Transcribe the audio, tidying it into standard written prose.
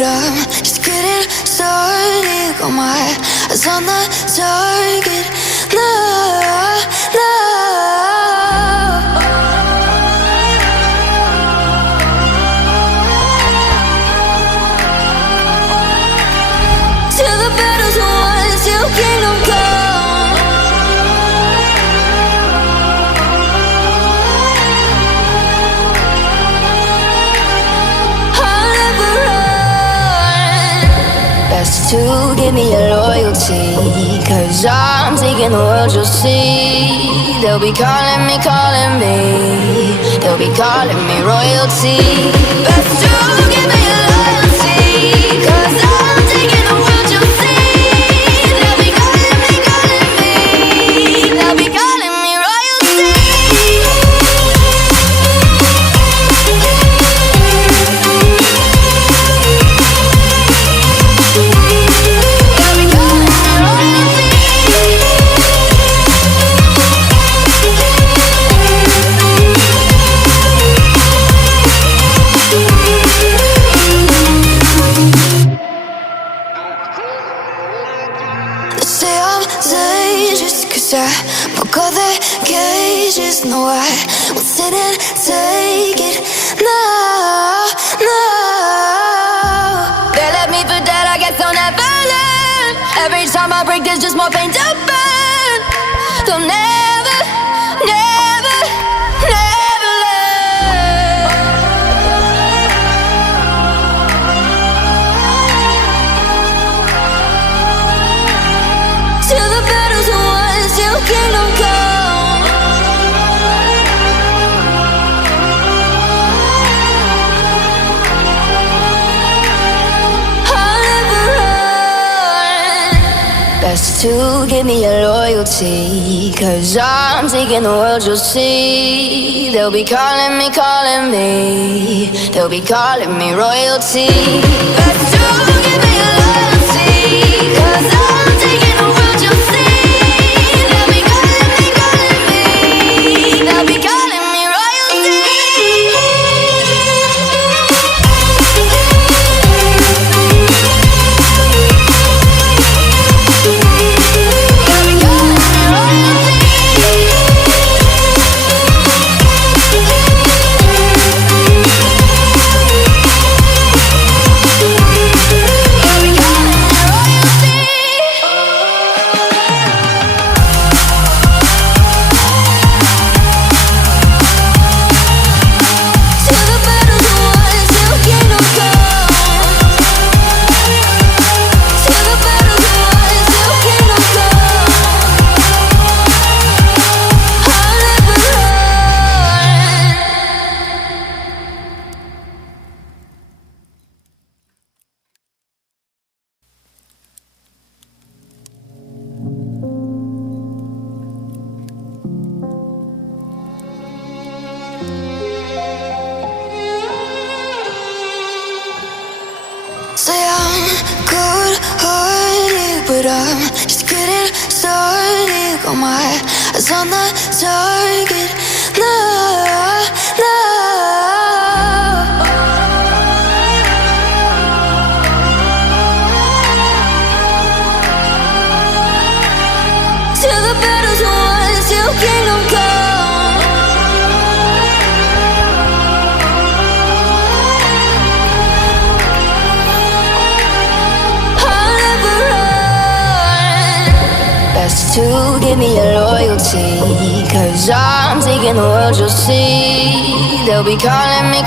but I'm just getting started. Got my eyes on the target. No, no. Till the battle's won, till kingdom come. I'll never run. Best to give me your loyalty, 'cause I'm taking the world, you'll see. They'll be calling me, they'll be calling me royalty. Best to give me your loyalty, 'cause I'm taking the world, you'll see. They'll be calling me, they'll be calling me royalty. Say I'm dangerous, 'cause I broke all the cages. No, I won't sit and take it. No, no. They left me for dead, I guess I'll never learn. Every time I break, there's just more pain to burn. They'll never, never, never learn. Till the battle's won, till kingdom come. I'll never run. Best to give me your loyalty, 'cause I'm taking the world, you'll see. They'll be calling me, they'll be calling me royalty. Best to give me your loyalty, 'cause I'm taking the world, you'll see. They'll be calling me, they'll be calling me royalty. Say I'm good-hearted, but I'm just getting started. Got my eyes on the target. No, no. Till the battle's won, till kingdom come. I'll never run. Best to give me your loyalty, 'cause I'm taking the world, you'll see. They'll be calling me,